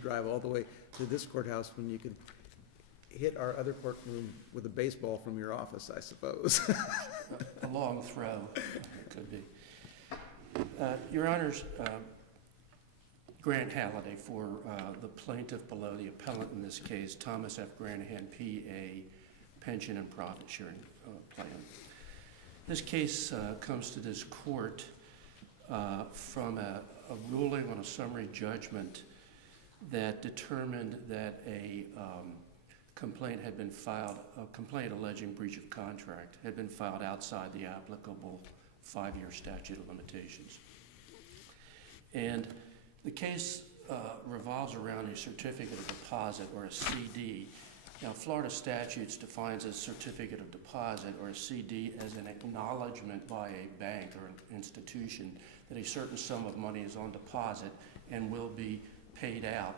drive all the way to this courthouse when you could hit our other courtroom with a baseball from your office, I suppose. A long throw, could be. Your Honors, Grant Halliday for the plaintiff below, the appellant in this case, Thomas F. Granahan, P.A., pension and profit sharing plan. This case comes to this court from a ruling on a summary judgment that determined that a complaint had been filed, a complaint alleging breach of contract had been filed outside the applicable 5-year statute of limitations. And the case revolves around a certificate of deposit, or a CD. Now, Florida statutes defines a certificate of deposit, or a CD, as an acknowledgement by a bank or an institution that a certain sum of money is on deposit and will be paid out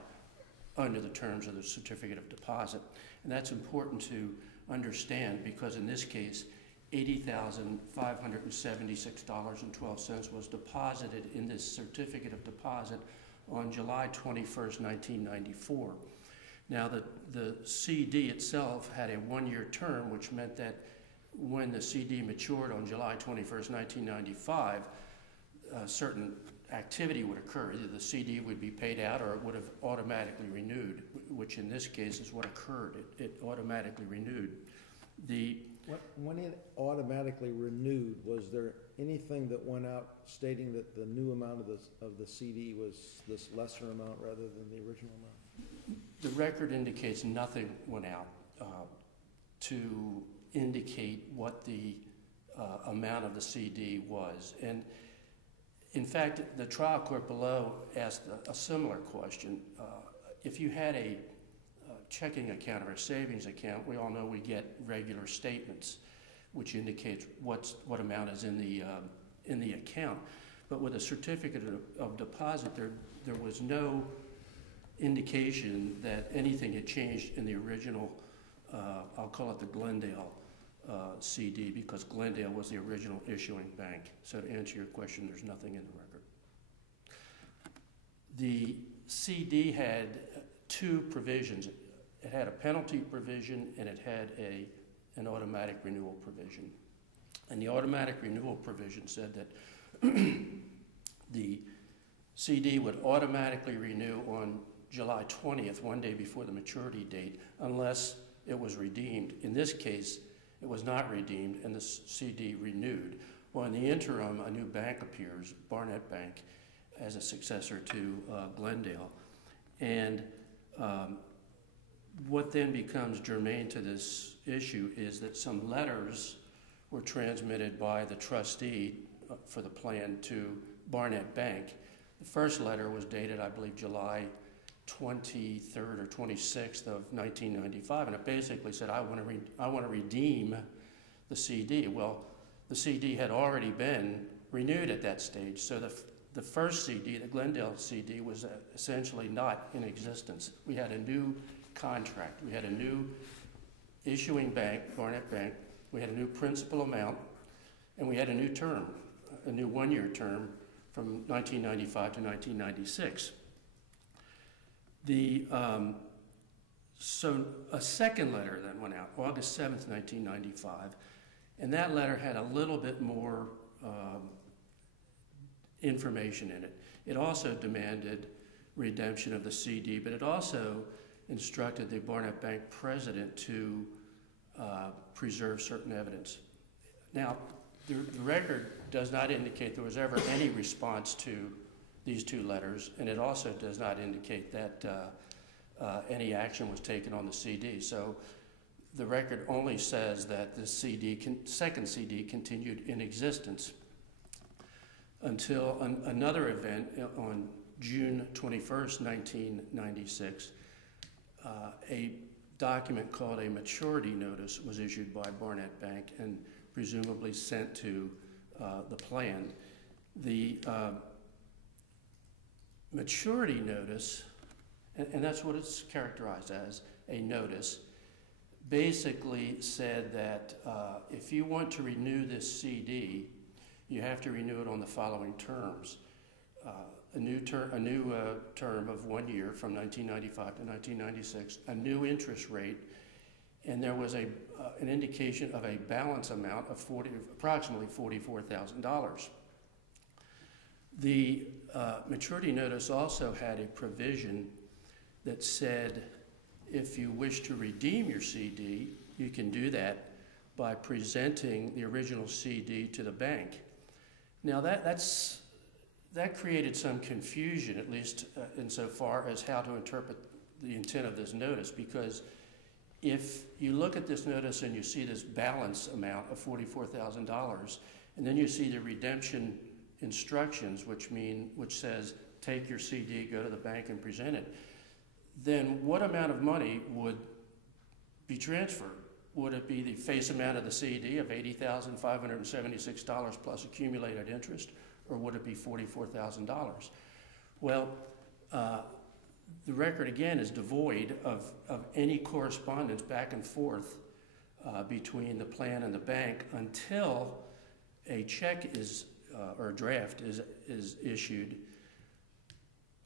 under the terms of the certificate of deposit. And that's important to understand because in this case, $80,576.12 was deposited in this certificate of deposit on July 21st, 1994. Now, the CD itself had a 1-year term, which meant that when the CD matured on July 21st, 1995, a certain activity would occur. Either the CD would be paid out or it would have automatically renewed, which in this case is what occurred. It automatically renewed. When it automatically renewed, was there anything that went out stating that the new amount of the CD was this lesser amount rather than the original amount? The record indicates nothing went out to indicate what the amount of the CD was. And in fact, the trial court below asked a similar question. If you had a checking account or a savings account, we all know we get regular statements, which indicates what amount is in the account. But with a certificate of deposit, there was no indication that anything had changed in the original. I'll call it the Glendale CD, because Glendale was the original issuing bank. So to answer your question, there's nothing in the record. The CD had two provisions. It had a penalty provision and it had an automatic renewal provision. And the automatic renewal provision said that the CD would automatically renew on July 20th, one day before the maturity date, unless it was redeemed. In this case, it was not redeemed and the CD renewed. Well, in the interim, a new bank appears, Barnett Bank, as a successor to Glendale. And what then becomes germane to this issue is that some letters were transmitted by the trustee for the plan to Barnett Bank. The first letter was dated, I believe, July 23rd or 26th of 1995, and it basically said, I want to redeem the CD. Well, the CD had already been renewed at that stage, so the first CD, the Glendale CD, was essentially not in existence. We had a new contract. We had a new issuing bank, Barnett Bank. We had a new principal amount, and we had a new term, a new 1-year term from 1995 to 1996. So a second letter then went out, August 7th, 1995, and that letter had a little bit more information in it. It also demanded redemption of the CD, but it also instructed the Barnett Bank president to preserve certain evidence. Now, the record does not indicate there was ever any response to these two letters, and it also does not indicate that any action was taken on the CD. So the record only says that the second CD continued in existence until another event on June 21st, 1996. A document called a maturity notice was issued by Barnett Bank and presumably sent to the plan. The maturity notice, and that's what it's characterized as, a notice, basically said that if you want to renew this CD, you have to renew it on the following terms. new term of 1 year from 1995 to 1996, a new interest rate, and there was an indication of a balance amount of approximately $44,000. The maturity notice also had a provision that said if you wish to redeem your CD, you can do that by presenting the original CD to the bank. Now that created some confusion, at least insofar as how to interpret the intent of this notice, because if you look at this notice and you see this balance amount of $44,000, and then you see the redemption instructions, which says take your CD, go to the bank and present it, then what amount of money would be transferred? Would it be the face amount of the CD of $80,576 plus accumulated interest, or would it be $44,000? Well, the record again is devoid of any correspondence back and forth between the plan and the bank until a check or a draft is issued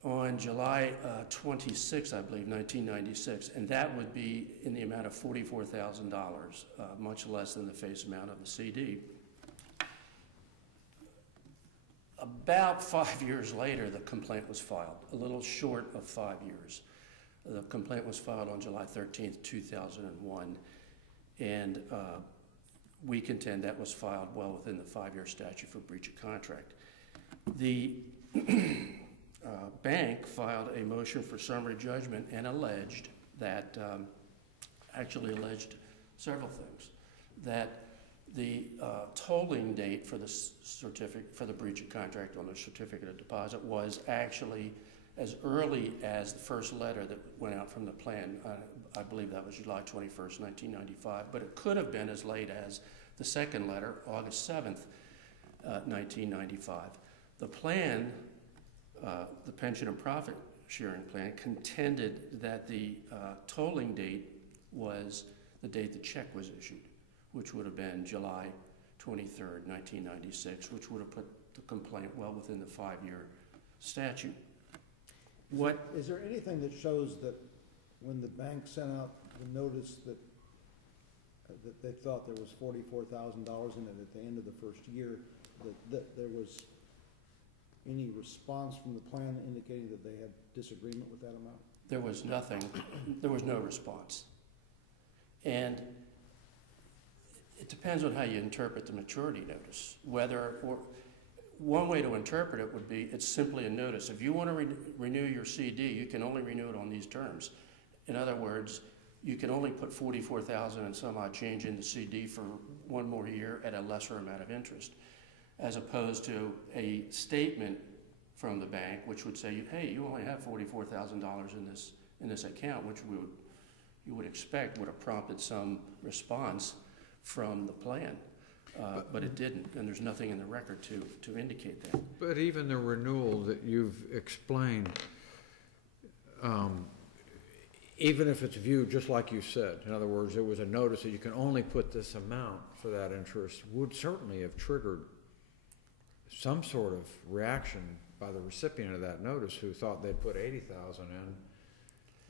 on July 26, I believe, 1996, and that would be in the amount of $44,000, much less than the face amount of the CD. About 5 years later, the complaint was filed, a little short of 5 years. The complaint was filed on July 13th, 2001, and we contend that was filed well within the 5-year statute for breach of contract. The bank filed a motion for summary judgment and alleged several things. That the tolling date for the breach of contract on the certificate of deposit was actually as early as the first letter that went out from the plan. I believe that was July 21st, 1995, but it could have been as late as the second letter, August 7th, 1995. The plan, the pension and profit sharing plan, contended that the tolling date was the date the check was issued, which would have been July 23rd, 1996, which would have put the complaint well within the 5-year statute. Is there anything that shows that when the bank sent out the notice that they thought there was $44,000 in it at the end of the first year, that there was any response from the plan indicating that they had disagreement with that amount? There was nothing. There was no response. And it depends on how you interpret the maturity notice. One way to interpret it would be it's simply a notice. If you want to renew your CD, you can only renew it on these terms. In other words, you can only put $44,000 and some odd change in the CD for 1 more year at a lesser amount of interest, as opposed to a statement from the bank which would say, hey, you only have $44,000 in this account, which you would expect would have prompted some response from the plan. But it didn't, and there's nothing in the record to indicate that. But even the renewal that you've explained, even if it's viewed just like you said, in other words, there was a notice that you can only put this amount for that interest, would certainly have triggered some sort of reaction by the recipient of that notice who thought they'd put $80,000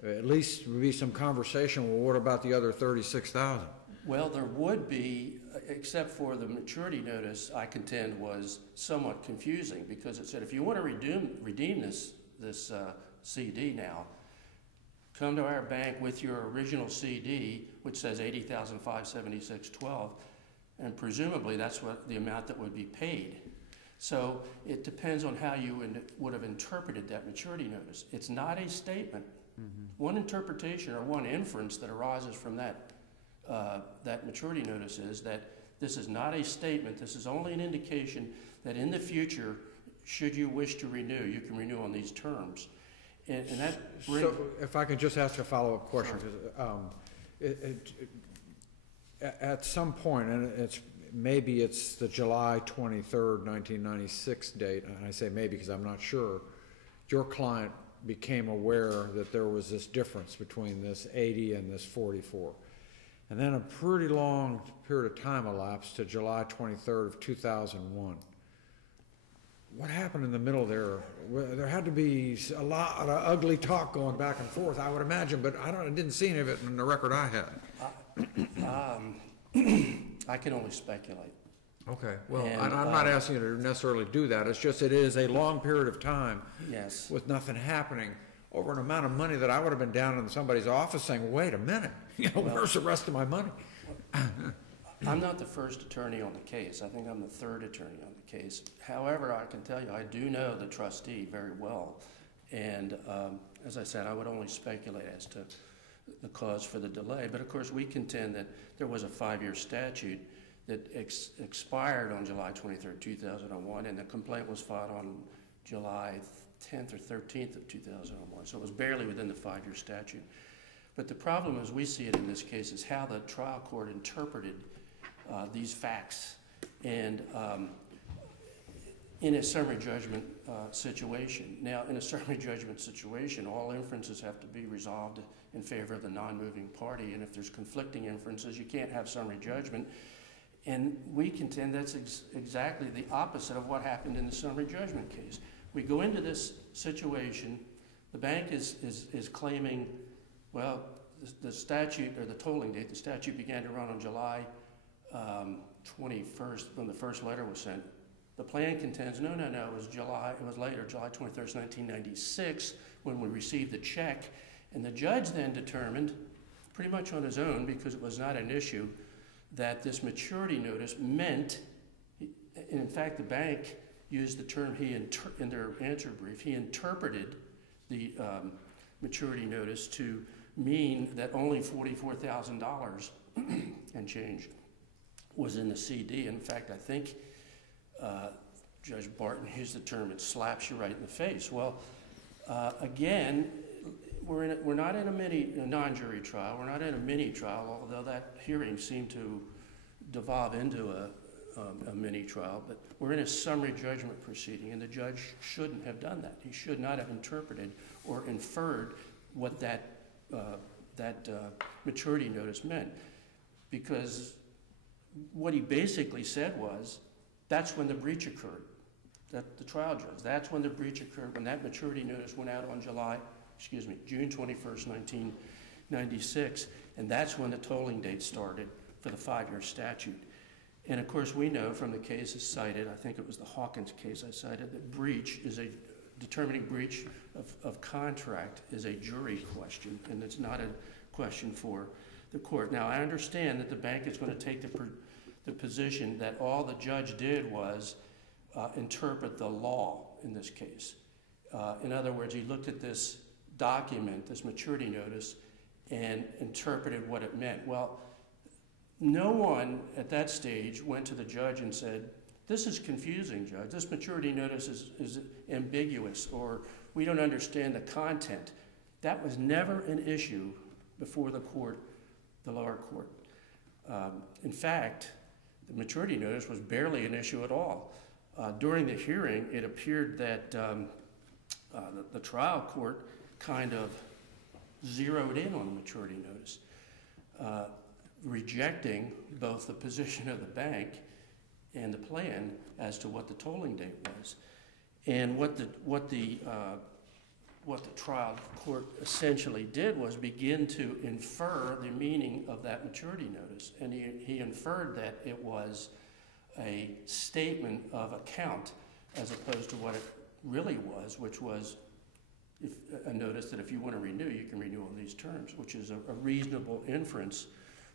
in. At least there would be some conversation, well, what about the other $36,000? Well, there would be, except for the maturity notice, I contend was somewhat confusing, because it said if you want to redeem this CD now, come to our bank with your original CD, which says $80,576.12, and presumably that's what the amount that would be paid. So it depends on how you would have interpreted that maturity notice. It's not a statement. Mm-hmm. One interpretation or one inference that arises from that maturity notice is that this is not a statement. This is only an indication that in the future, should you wish to renew, you can renew on these terms. And that brings... So if I could just ask a follow-up question, because at some point, and maybe it's the July 23rd, 1996 date, and I say maybe because I'm not sure, your client became aware that there was this difference between this 80 and this 44. And then a pretty long period of time elapsed to July 23rd of 2001. what happened in the middle there? There had to be a lot of ugly talk going back and forth, I would imagine, but I didn't see any of it in the record I had. I can only speculate. Okay, well, And, I'm not asking you to necessarily do that. It's just it is a long period of time Yes. with nothing happening over an amount of money that I would have been down in somebody's office saying, wait a minute, where's the rest of my money? I'm not the first attorney on the case. I think I'm the third attorney on the case. However, I can tell you, I do know the trustee very well. And as I said, I would only speculate as to the cause for the delay. But of course, we contend that there was a 5-year statute that expired on July 23rd, 2001, and the complaint was filed on July 10th or 13th of 2001. So it was barely within the 5-year statute. But the problem as we see it in this case is how the trial court interpreted these facts. And in a summary judgment situation. Now, in a summary judgment situation, all inferences have to be resolved in favor of the non-moving party, and if there's conflicting inferences, you can't have summary judgment. And we contend that's exactly the opposite of what happened in the summary judgment case. We go into this situation, the bank is claiming, well, the statute, or the tolling date, the statute began to run on July 21st when the first letter was sent. The plan contends, no, it was later, July 21st, 1996, when we received the check. And the judge then determined, pretty much on his own, because it was not an issue, that this maturity notice meant, and in fact, the bank used the term in their answer brief, he interpreted the maturity notice to mean that only $44,000 and change was in the CD. In fact, I think Judge Barton used the term, it slaps you right in the face. Well, again, we're not in a non-jury trial. We're not in a mini trial, although that hearing seemed to devolve into a mini trial. But we're in a summary judgment proceeding, and the judge shouldn't have done that. He should not have interpreted or inferred what that maturity notice meant, because what he basically said was, that's when the breach occurred. That the trial judge, that's when the breach occurred, when that maturity notice went out on June 21st, 1996, and that's when the tolling date started for the 5-year statute. And of course, we know from the cases cited, I think it was the Hawkins case I cited, that determining breach of contract is a jury question, and it's not a question for the court. Now, I understand that the bank is going to take the position that all the judge did was interpret the law in this case. In other words, he looked at this document, this maturity notice, and interpreted what it meant. Well, no one at that stage went to the judge and said, this is confusing, Judge. This maturity notice is ambiguous, or we don't understand the content. That was never an issue before the court, the lower court. In fact, the maturity notice was barely an issue at all. During the hearing, it appeared that the trial court kind of zeroed in on the maturity notice, rejecting both the position of the bank and the plan as to what the tolling date was. And what the trial court essentially did was begin to infer the meaning of that maturity notice. And he inferred that it was a statement of account as opposed to what it really was, which was a notice that if you want to renew, you can renew on these terms, which is a reasonable inference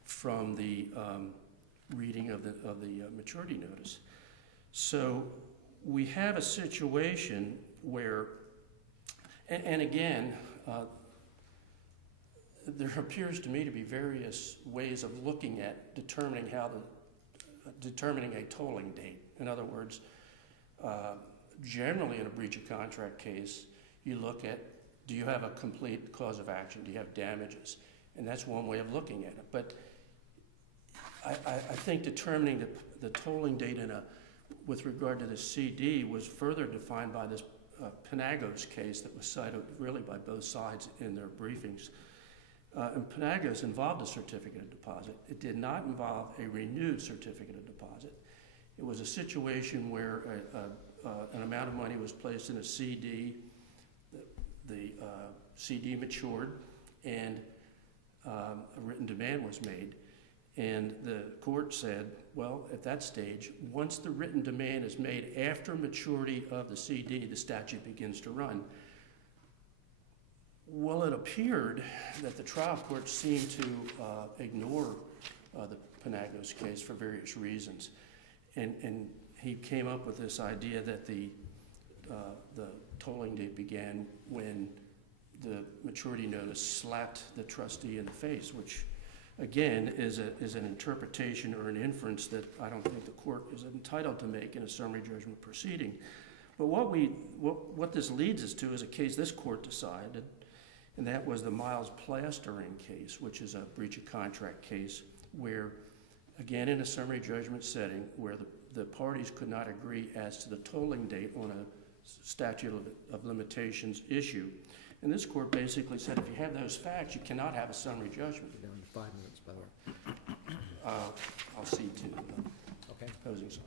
from the reading of the maturity notice. So we have a situation where, and again, there appears to me to be various ways of looking at determining a tolling date. In other words, generally in a breach of contract case, you look at, do you have a complete cause of action? Do you have damages? And that's one way of looking at it. But I think determining the tolling date with regard to the CD was further defined by this Penagos case that was cited really by both sides in their briefings. And Penagos involved a certificate of deposit. It did not involve a renewed certificate of deposit. It was a situation where an amount of money was placed in a CD. The CD matured, and a written demand was made. And the court said, well, at that stage, once the written demand is made after maturity of the CD, the statute begins to run. Well, it appeared that the trial court seemed to ignore the Panagos case for various reasons. And he came up with this idea that the tolling date began when the maturity notice slapped the trustee in the face, which again is an interpretation or an inference that I don't think the court is entitled to make in a summary judgment proceeding. But what this leads us to is a case this court decided, and that was the Miles Plastering case, which is a breach of contract case where, again, in a summary judgment setting where the parties could not agree as to the tolling date on a statute of limitations issue. And this court basically said if you have those facts, you cannot have a summary judgment. You're down to 5 minutes, by the way. I'll cede to the Okay. opposing side.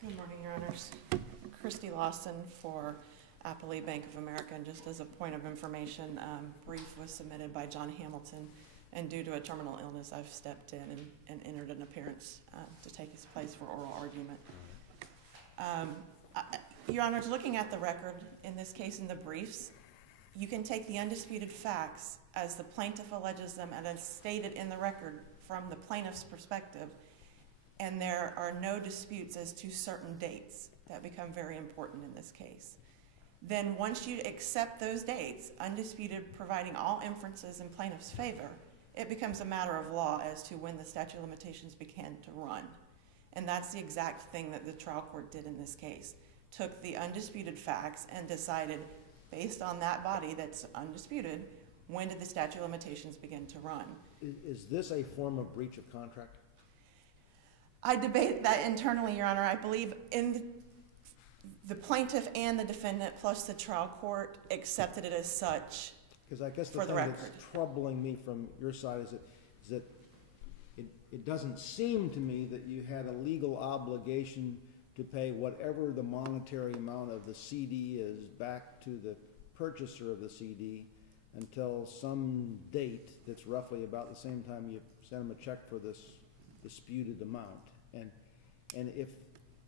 Good morning, Your Honors. Christy Lawson for Appellate Bank of America, and just as a point of information, brief was submitted by John Hamilton, and due to a terminal illness, I've stepped in and entered an appearance to take his place for oral argument. Your Honors, looking at the record in this case in the briefs, you can take the undisputed facts as the plaintiff alleges them and as stated in the record from the plaintiff's perspective, and there are no disputes as to certain dates that become very important in this case. Then once you accept those dates, undisputed, providing all inferences in plaintiff's favor, it becomes a matter of law as to when the statute of limitations began to run. And that's the exact thing that the trial court did in this case. Took the undisputed facts and decided, based on that body that's undisputed, when did the statute of limitations begin to run? Is this a form of breach of contract? I debate that internally, Your Honor. I believe in the plaintiff and the defendant plus the trial court accepted it as such. Because I guess the For the thing record. that's troubling me from your side is that it doesn't seem to me that you had a legal obligation to pay whatever the monetary amount of the CD is back to the purchaser of the CD until some date that's roughly about the same time you send them a check for this disputed amount. And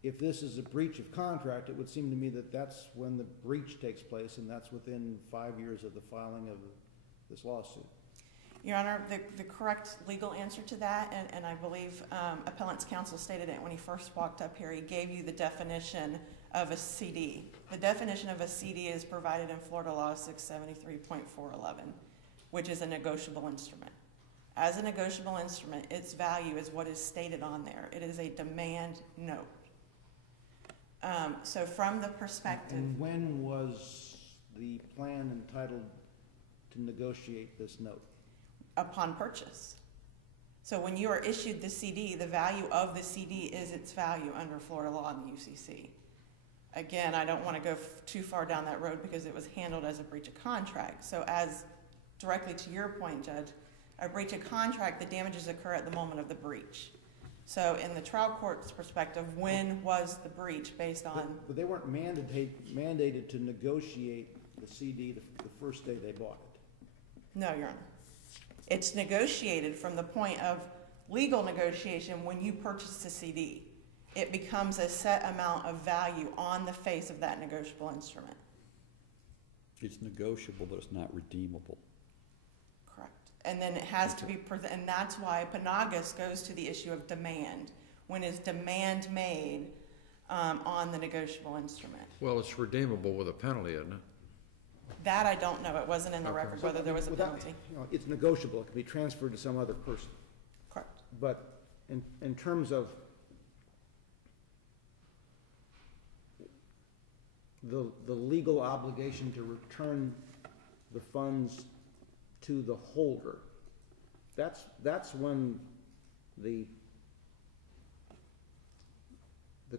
if this is a breach of contract, it would seem to me that that's when the breach takes place, and that's within 5 years of the filing of this lawsuit. Your Honor, the correct legal answer to that, and I believe Appellant's counsel stated it when he first walked up here, he gave you the definition of a CD. The definition of a CD is provided in Florida Law 673.411, which is a negotiable instrument. As a negotiable instrument, its value is what is stated on there. It is a demand note. So from the perspective... And when was the plan entitled to negotiate this note? Upon purchase. So when you are issued the CD, the value of the CD is its value under Florida law and the UCC. Again, I don't want to go too far down that road because it was handled as a breach of contract. So as directly to your point, Judge, a breach of contract, the damages occur at the moment of the breach. So in the trial court's perspective, when was the breach based on... But they weren't mandated to negotiate the CD the first day they bought it. No, Your Honor. It's negotiated from the point of legal negotiation when you purchase the CD. It becomes a set amount of value on the face of that negotiable instrument. It's negotiable, but it's not redeemable. Correct. And then it has to be, and that's why Panagos goes to the issue of demand. When is demand made on the negotiable instrument? Well, it's redeemable with a penalty, isn't it? That I don't know. It wasn't in the Okay. record whether there was a penalty. It's negotiable. It can be transferred to some other person. Correct. But in terms of the legal obligation to return the funds to the holder, that's when the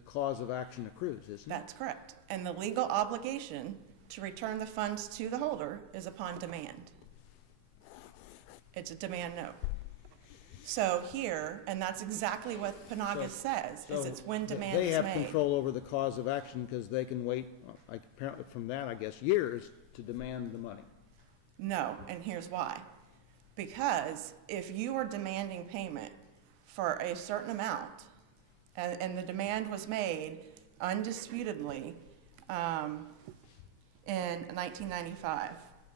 cause of action accrues, isn't it? That's correct. And the legal obligation to return the funds to the holder is upon demand. It's a demand note. So here, and that's exactly what Panagas says, is it's when demand They is have made. control over the cause of action because they can wait, apparently from that, I guess, years to demand the money. No, and here's why. Because if you are demanding payment for a certain amount, and the demand was made undisputedly in 1995,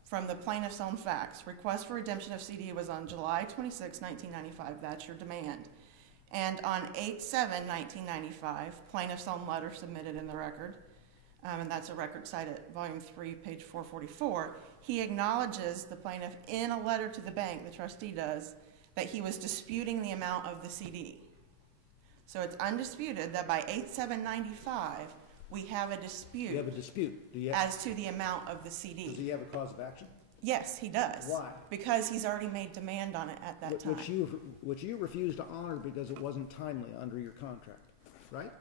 from the plaintiff's own facts, request for redemption of CD was on July 26, 1995, that's your demand. And on 8/7/1995, plaintiff's own letter submitted in the record, and that's a record cite at volume 3, page 444, he acknowledges, the plaintiff, in a letter to the bank, the trustee does, that he was disputing the amount of the CD. So it's undisputed that by 8/7/95, we have a dispute. You have a dispute. Do you as to the amount of the does CD. he have a cause of action? Yes, he does. Why? Because he's already made demand on it at that time. Which you refused to honor because it wasn't timely under your contract, right?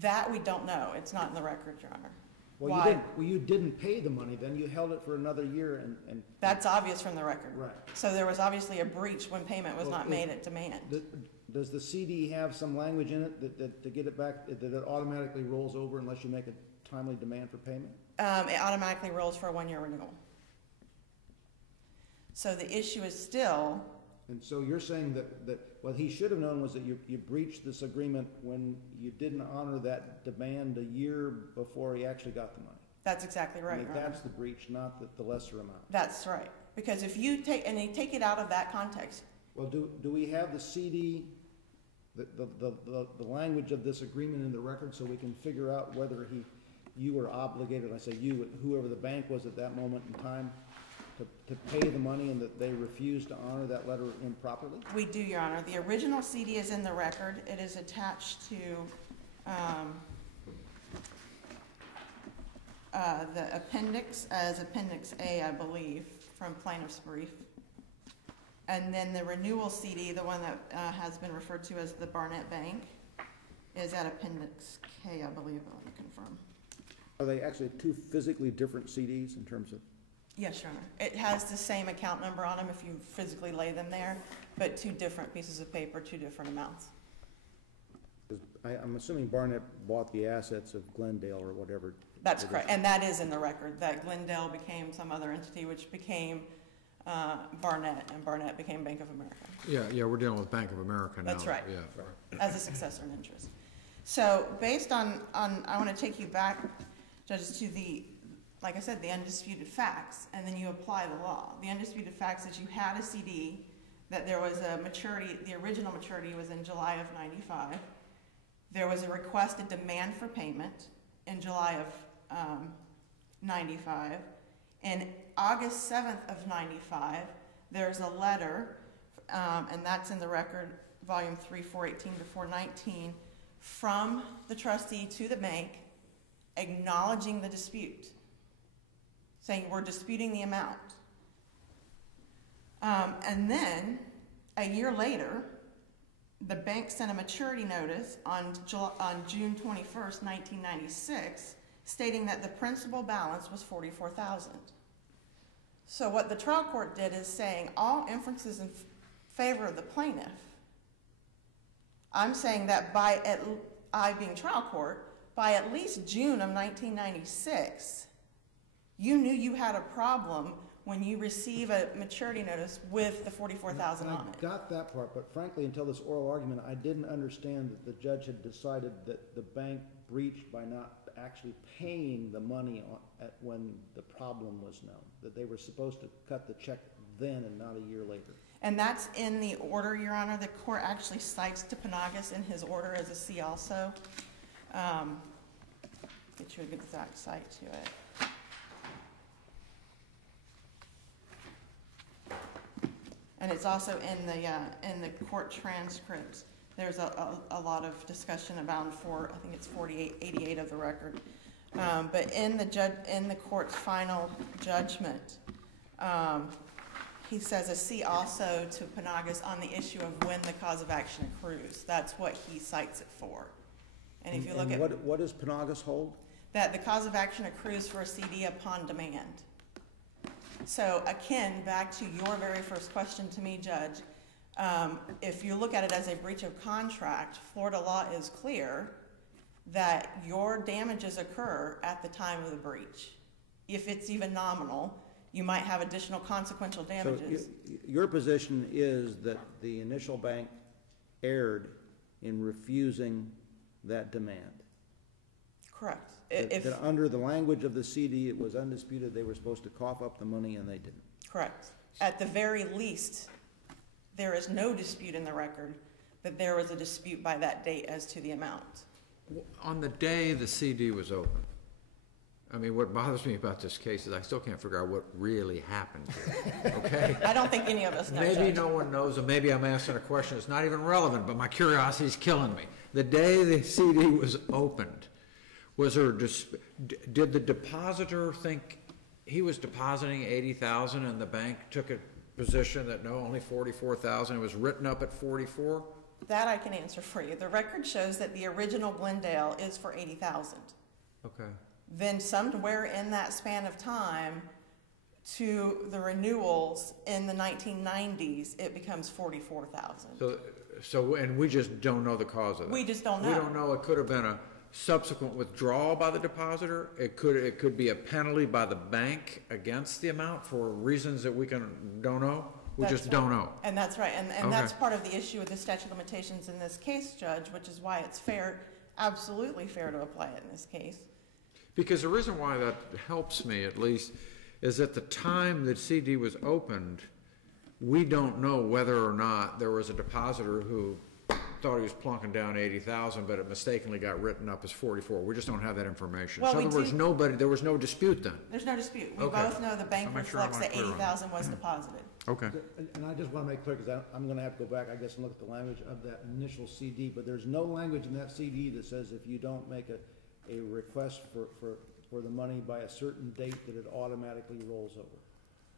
That we don't know. It's not in the record, Your Honor. Well, you didn't pay the money then. You held it for another year and. That's obvious from the record. Right. So there was obviously a breach when payment was not made at demand. Does the CD have some language in it that to get it back, that it automatically rolls over unless you make a timely demand for payment? It automatically rolls for a 1-year renewal. So the issue is still, And so you're saying that what he should have known was that you breached this agreement when you didn't honor that demand a year before he actually got the money. that's exactly right, And Your Honor. that's the breach, not the lesser amount. That's right. Because if you take, and they take it out of that context, Well, do we have the CD, the language of this agreement in the record so we can figure out whether you were obligated, I say you, whoever the bank was at that moment in time, to pay the money and that they refused to honor that letter improperly? we do, Your Honor. The original CD is in the record. It is attached to the appendix as Appendix A, I believe, from plaintiff's brief. And then the renewal CD, the one that has been referred to as the Barnett Bank, is at Appendix K, I believe. Let me confirm. Are they actually two physically different CDs in terms of? Yes, Your Honor. It has the same account number on them if you physically lay them there, but two different pieces of paper, two different amounts. I'm assuming Barnett bought the assets of Glendale or whatever. That's correct, and that is in the record, that Glendale became some other entity, which became Barnett, and Barnett became Bank of America. Yeah, we're dealing with Bank of America now. That's right. Yeah. As a successor in interest. So based on I want to take you back, judges, to the, like I said, the undisputed facts, and then you apply the law. The undisputed facts is you had a CD, that there was a maturity, the original maturity was in July of 95. There was a requested demand for payment in July of 95. In August 7th of 95, there's a letter, and that's in the record, volume 3, 418 to 419, from the trustee to the bank, acknowledging the dispute, saying we're disputing the amount. And then, a year later, the bank sent a maturity notice on June 21st, 1996, stating that the principal balance was $44,000. So what the trial court did is saying all inferences in favor of the plaintiff. I'm saying that I being trial court, by at least June of 1996, you knew you had a problem when you receive a maturity notice with the $44,000 on it. I got that part, but frankly, until this oral argument, I didn't understand that the judge had decided that the bank breached by not actually paying the money when the problem was known, that they were supposed to cut the check then and not a year later. And that's in the order, Your Honor. The court actually cites to Panagas in his order as a C also. Get you a good exact cite to it. And it's also in the court transcripts. There's a lot of discussion about I think it's 88 of the record. But in the court's final judgment, he says a C also to Panagas on the issue of when the cause of action accrues. That's what he cites it for. And if you look at what does Panagas hold? That the cause of action accrues for a CD upon demand. So, akin back to your very first question to me, Judge, If you look at it as a breach of contract, Florida law is clear that your damages occur at the time of the breach. If it's even nominal, you might have additional consequential damages. So your position is that the initial bank erred in refusing that demand? Correct. That under the language of the CD, it was undisputed they were supposed to cough up the money and they didn't? Correct. At the very least, there is no dispute in the record that there was a dispute by that date as to the amount. On the day the CD was open, I mean, what bothers me about this case is I still can't figure out what really happened here, okay? I don't think any of us know, Maybe Judge. no one knows, or maybe I'm asking a question that's not even relevant, but my curiosity's killing me. The day the CD was opened, was there did the depositor think he was depositing $80,000 and the bank took a position that no, only $44,000, it was written up at 44? That I can answer for you. The record shows that the original Glendale is for $80,000. Okay. Then somewhere in that span of time to the renewals in the 1990s, it becomes $44,000. So, and we just don't know the cause of that. We just don't know. We don't know. It could have been a subsequent withdrawal by the depositor. It could be a penalty by the bank against the amount for reasons that we don't know. We just don't know. And that's right. And Okay. that's part of the issue with the statute of limitations in this case, Judge, which is why it's fair, absolutely fair to apply it in this case. Because the reason why that helps me, at least, is at the time that CD was opened, we don't know whether or not there was a depositor who thought he was plunking down 80,000, but it mistakenly got written up as 44. We just don't have that information. Well, so in other words, there was no dispute then. There's no dispute. We Okay. both know the bank I'll make sure I'm reflects that clear on that. 80,000 was deposited. Okay. And I just want to make clear, because I'm going to have to go back, I guess, and look at the language of that initial CD, but there's no language in that CD that says if you don't make a request for the money by a certain date that it automatically rolls over.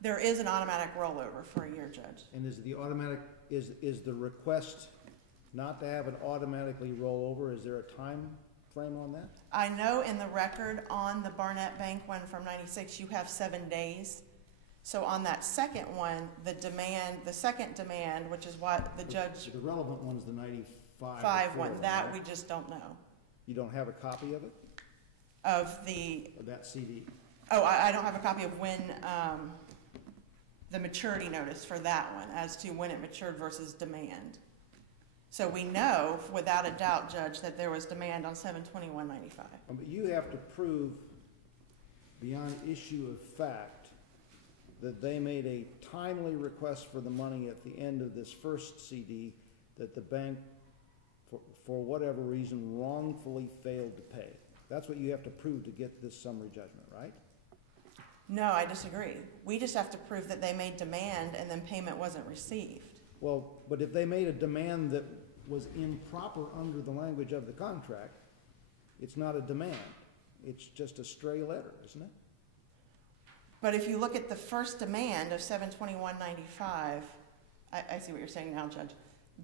There is an automatic rollover for a year, Judge. And is the automatic, is the request not to have it automatically roll over? Is there a time frame on that? I know in the record on the Barnett Bank one from 96, you have 7 days. So on that second one, the second demand, which is what the judge, The relevant one's the 95. 5-1, that right? we just don't know. You don't have a copy of it, Of that CD? I don't have a copy of when the maturity notice for that one as to when it matured versus demand. So we know without a doubt, Judge, that there was demand on 7/21/95. But you have to prove beyond issue of fact that they made a timely request for the money at the end of this first CD that the bank, for whatever reason, wrongfully failed to pay. That's what you have to prove to get this summary judgment, right? No, I disagree. We just have to prove that they made demand and then payment wasn't received. Well, but if they made a demand that was improper under the language of the contract, it's not a demand. It's just a stray letter, isn't it? But if you look at the first demand of 7/21/95, I see what you're saying now, Judge.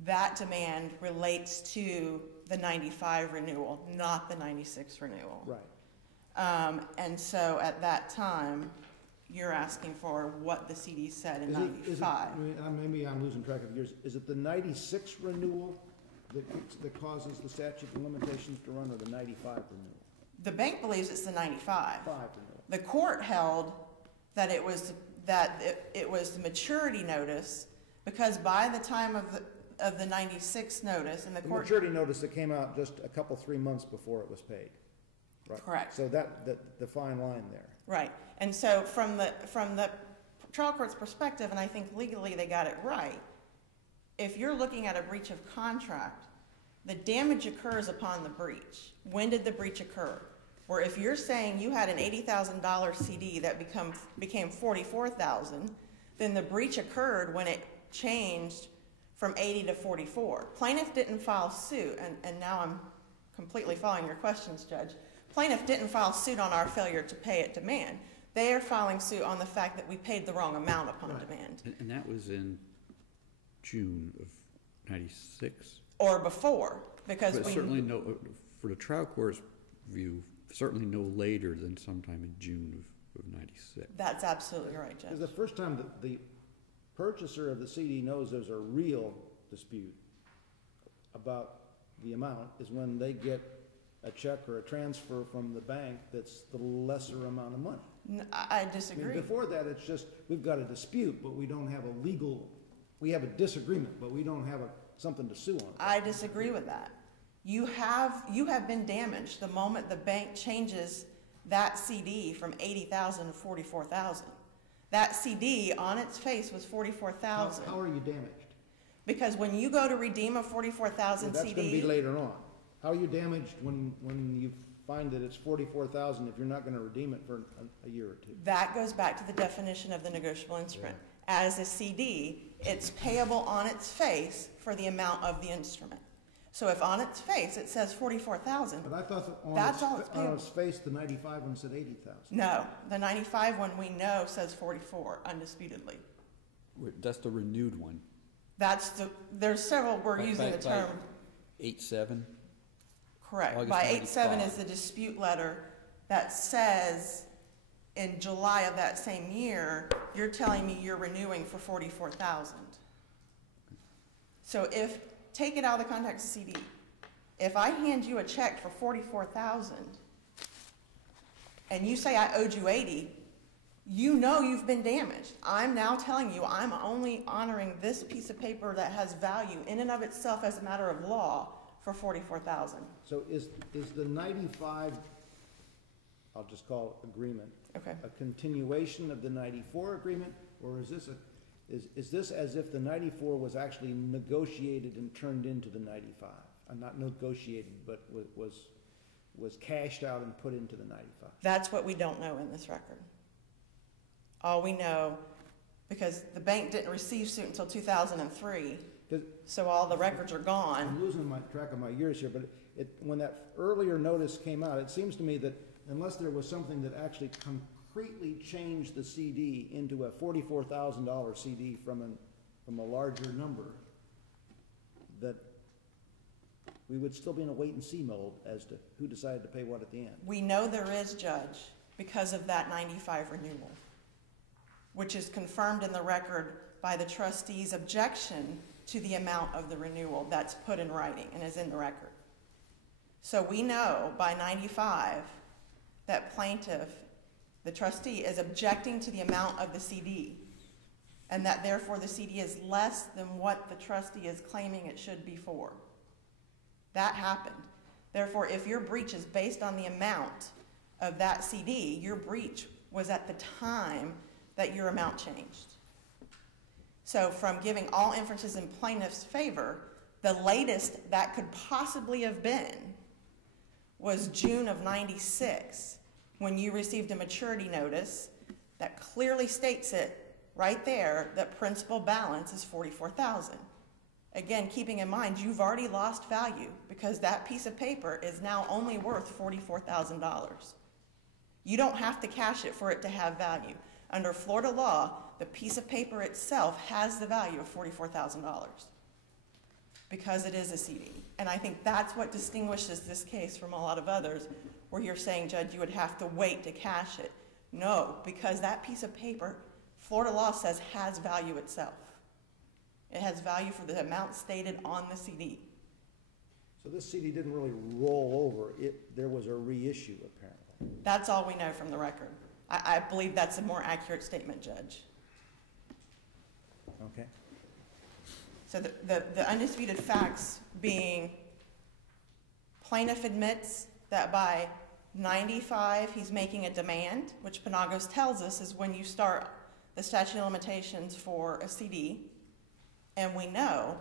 That demand relates to the 95 renewal, not the 96 renewal. Right. And so at that time, you're asking for what the CD said in 95. Maybe I'm losing track of years. Is it the 96 renewal that causes the statute of limitations to run, or the 95 renewal? The bank believes it's the 95. 5 renewal. The court held that it was the maturity notice, because by the time of the 96 notice, and the The court... maturity notice that came out just 3 months before it was paid. Right. Correct. So the fine line there. Right. And so from the trial court's perspective, and I think legally they got it right, if you're looking at a breach of contract, the damage occurs upon the breach. When did the breach occur? Where if you're saying you had an $80,000 CD that became $44,000, then the breach occurred when it changed from 80 to 44. Plaintiff didn't file suit, and now I'm completely following your questions, Judge. Plaintiff didn't file suit on our failure to pay at demand. They are filing suit on the fact that we paid the wrong amount upon demand. And that was in June of 96? Or before, because But certainly no, for the trial court's view, certainly no later than sometime in June of 96. That's absolutely right, Because Judge. the first time that the purchaser of the CD knows there's a real dispute about the amount is when they get a check or a transfer from the bank that's the lesser amount of money. I I mean, disagree. before that, it's just, we've got a dispute, but we don't have a legal, we have a disagreement, but we don't have something to sue on. I disagree with that. You have been damaged the moment the bank changes that CD from 80,000 to 44,000. That CD on its face was 44,000. How are you damaged? Because when you go to redeem a 44,000 That's CD, gonna be later on. How are you damaged when you find that it's 44,000 if you're not gonna redeem it for a year or two? that goes back to the definition of the negotiable instrument. As a CD, it's payable on its face for the amount of the instrument. So if on its face it says 44,000, But I thought that That's all it's on payable. its face, the 95 one said 80,000. no, the 95 one we know says 44, undisputedly. That's the renewed one. There's several, we're By- using by- the term, 8/7. correct. August By 8/7 95. is the dispute letter that says in July of that same year, you're telling me you're renewing for 44,000. So take it out of the context of CD. If I hand you a check for 44,000 and you say I owed you 80, you know you've been damaged. I'm now telling you I'm only honoring this piece of paper that has value in and of itself as a matter of law for 44,000. So is the 95, I'll just call it agreement, Okay. a continuation of the 94 agreement, or is this as if the 94 was actually negotiated and turned into the 95? Not negotiated, but was cashed out and put into the 95. That's what we don't know in this record. All we know, because the bank didn't receive suit until 2003, 'Cause so all the records are gone. I'm losing my track of my years here, but when that earlier notice came out, it seems to me that unless there was something that actually concretely changed the CD into a $44,000 CD from a larger number, that we would still be in a wait-and-see mode as to who decided to pay what at the end. We know there is, Judge, because of that 95 renewal, which is confirmed in the record by the trustee's objection to the amount of the renewal that's put in writing and is in the record. So we know by 95 that plaintiff, the trustee, is objecting to the amount of the CD, and that therefore the CD is less than what the trustee is claiming it should be for. That happened. Therefore, if your breach is based on the amount of that CD, your breach was at the time that your amount changed. So from giving all inferences in plaintiff's favor, the latest that could possibly have been was June of 96, when you received a maturity notice that clearly states it right there that principal balance is 44,000. Again, keeping in mind you've already lost value because that piece of paper is now only worth $44,000. You don't have to cash it for it to have value. Under Florida law, the piece of paper itself has the value of $44,000 because it is a CD. And I think that's what distinguishes this case from a lot of others where you're saying, Judge, you would have to wait to cash it. No, because that piece of paper, Florida law says, has value itself. It has value for the amount stated on the CD. So this CD didn't really roll over. There was a reissue, apparently. That's all we know from the record. I believe that's a more accurate statement, Judge. Okay. So the undisputed facts being plaintiff admits that by 95 he's making a demand, which Penagos tells us is when you start the statute of limitations for a CD. And we know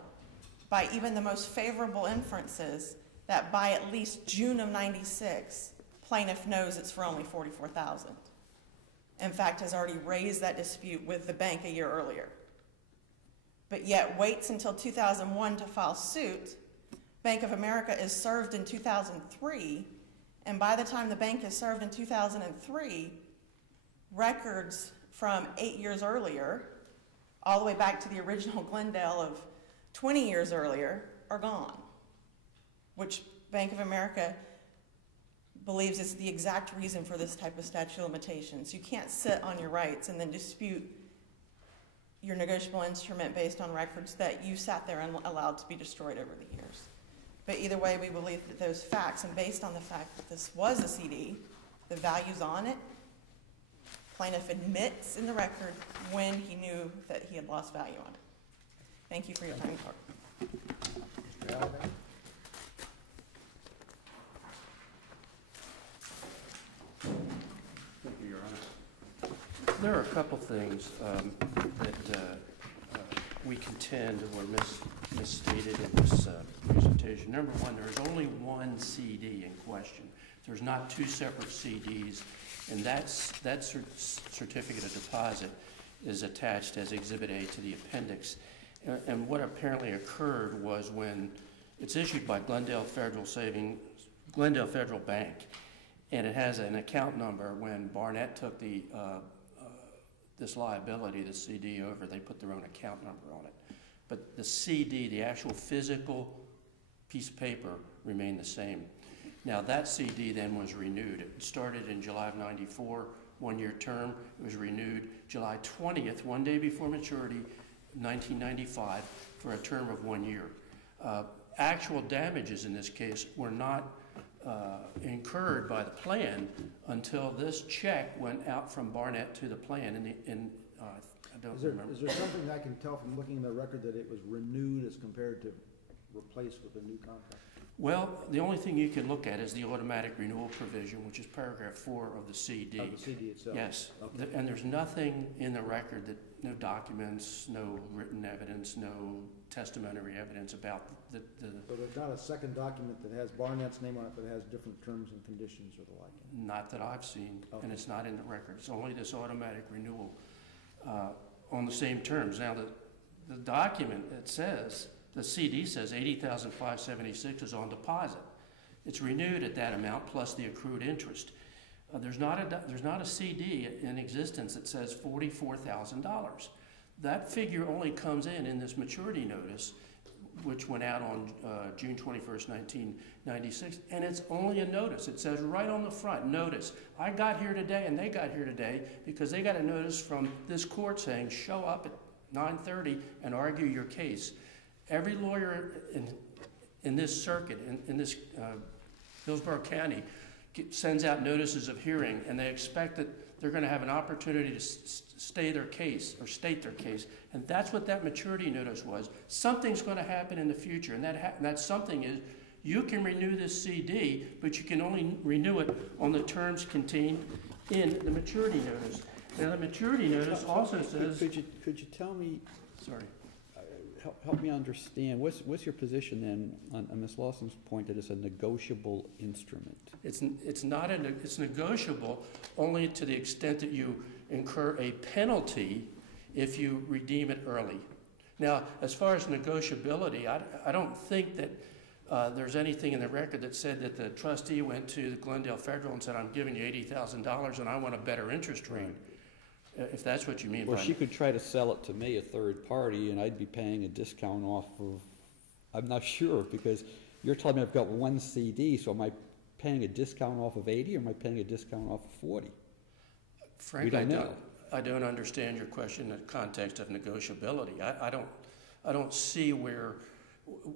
by even the most favorable inferences that by at least June of 96, plaintiff knows it's for only $44,000. In fact, has already raised that dispute with the bank a year earlier. But yet waits until 2001 to file suit. Bank of America is served in 2003, and by the time the bank is served in 2003, records from 8 years earlier, all the way back to the original Glendale of 20 years earlier, are gone, which Bank of America believes is the exact reason for this type of statute of limitations. You can't sit on your rights and then dispute your negotiable instrument based on records that you sat there and allowed to be destroyed over the years. But either way, we believe that those facts, and based on the fact that this was a CD, the values on it, plaintiff admits in the record when he knew that he had lost value on it. Thank you for your time, Court. Mr. Halliday? Thank you, Your Honor. There are a couple things that we contend were misstated in this presentation. Number one, there is only one CD in question. There's not two separate CDs, and that certificate of deposit is attached as Exhibit A to the appendix. And what apparently occurred was when it's issued by Glendale Federal Bank, and it has an account number. When Barnett took this liability, the CD over, they put their own account number on it. But the CD, the actual physical piece of paper, remained the same. Now that CD then was renewed. It started in July of '94, one-year term. It was renewed July 20th, one day before maturity, 1995, for a term of 1 year. Actual damages in this case were not incurred by the plan until this check went out from Barnett to the plan. I don't remember. Is there something I can tell from looking in the record that it was renewed as compared to replaced with a new contract? Well, the only thing you can look at is the automatic renewal provision, which is paragraph 4 of the CD. Of the CD itself? Yes. Okay. And there's nothing in the record that, no documents, no written evidence, no testamentary evidence about the So there's not a second document that has Barnett's name on it, but has different terms and conditions or the like? not that I've seen, Okay. and it's not in the record. It's only this automatic renewal on the same terms. Now, the document that says, the CD says $80,576 is on deposit. It's renewed at that amount plus the accrued interest. There's not a CD in existence that says $44,000. That figure only comes in this maturity notice, which went out on June 21st, 1996, and it's only a notice. It says right on the front, notice. I got here today and they got here today because they got a notice from this court saying show up at 9:30 and argue your case. Every lawyer in this circuit, in this Hillsborough County, sends out notices of hearing, and they expect that they're going to have an opportunity to state their case, and that's what that maturity notice was. Something's going to happen in the future, and that something is you can renew this CD, but you can only renew it on the terms contained in the maturity notice. Now, the maturity notice also says... Could you tell me, Sorry. help me understand, what's your position then on Ms. Lawson's point that it's a negotiable instrument? It's not it's negotiable only to the extent that you incur a penalty if you redeem it early. Now, as far as negotiability, I don't think that there's anything in the record that said that the trustee went to the Glendale Federal and said, I'm giving you $80,000 and I want a better interest rate. If that's what you mean by... Well, she could try to sell it to me, a third party, and I'd be paying a discount off of, I'm not sure, because you're telling me I've got one CD, so am I paying a discount off of 80 or am I paying a discount off of 40? Frankly, I don't understand your question in the context of negotiability. I don't see where,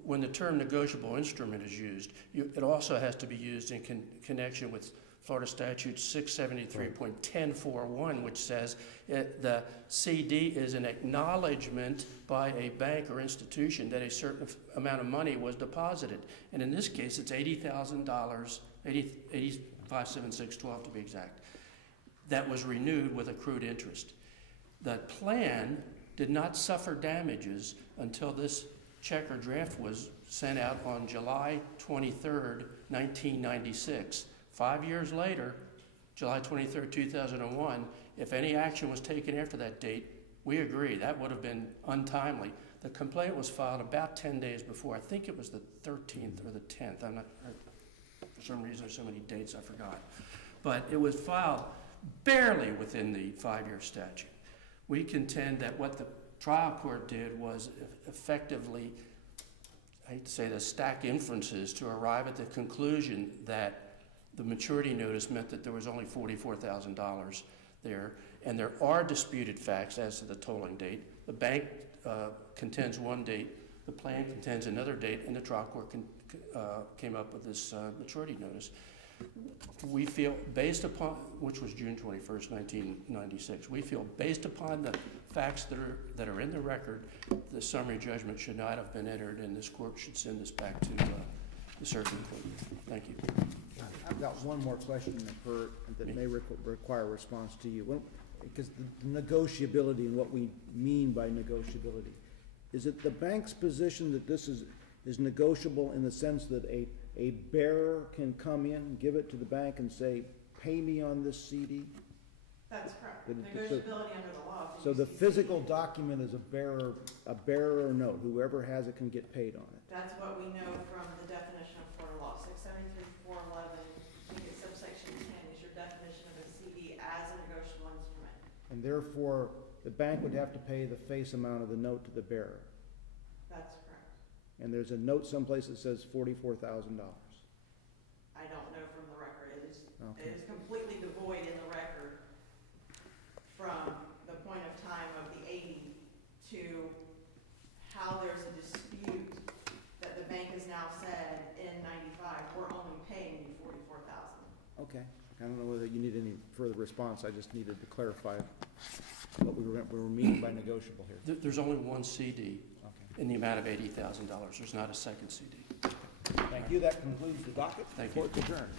when the term negotiable instrument is used, it also has to be used in connection with Florida Statute 673.1041, which says the CD is an acknowledgement by a bank or institution that a certain amount of money was deposited. And in this case, it's $80,000, $85,762 to be exact, that was renewed with accrued interest. The plan did not suffer damages until this check or draft was sent out on July 23rd, 1996. 5 years later, July 23rd, 2001, if any action was taken after that date, we agree that would have been untimely. The complaint was filed about 10 days before. I think it was the 13th or the 10th. For some reason, there's so many dates I forgot. But it was filed barely within the 5-year statute. We contend that what the trial court did was effectively, I hate to say this, stack inferences to arrive at the conclusion that the maturity notice meant that there was only $44,000 there, and there are disputed facts as to the tolling date. The bank contends one date, the plan contends another date, and the trial court came up with this maturity notice. We feel, based upon, which was June 21st, 1996, we feel based upon the facts that are in the record, the summary judgment should not have been entered, and this court should send this back to the circuit court. Thank you. I've got one more question that may require a response to you. Because the negotiability and what we mean by negotiability, is it the bank's position that this is negotiable in the sense that a bearer can come in, give it to the bank and say, pay me on this CD? That's correct. Negotiability under the law. So the physical document is a bearer note. Whoever has it can get paid on it. That's what we know from the definition of Florida law. 673-411, I think it's subsection 10 is your definition of a CD as a negotiable instrument. And therefore, the bank would have to pay the face amount of the note to the bearer. That's correct. And there's a note someplace that says $44,000. I don't know from the record. It Okay. is completely devoid in the record from the point of time of the 80 to how there's a dispute that the bank has now said in 95, we're only paying you $44,000. Okay. I don't know whether you need any further response. I just needed to clarify what we were meaning by negotiable here. There's only one CD Okay. in the amount of $80,000. There's not a second CD. Thank you. That concludes the docket. Thank you. Court's adjourned.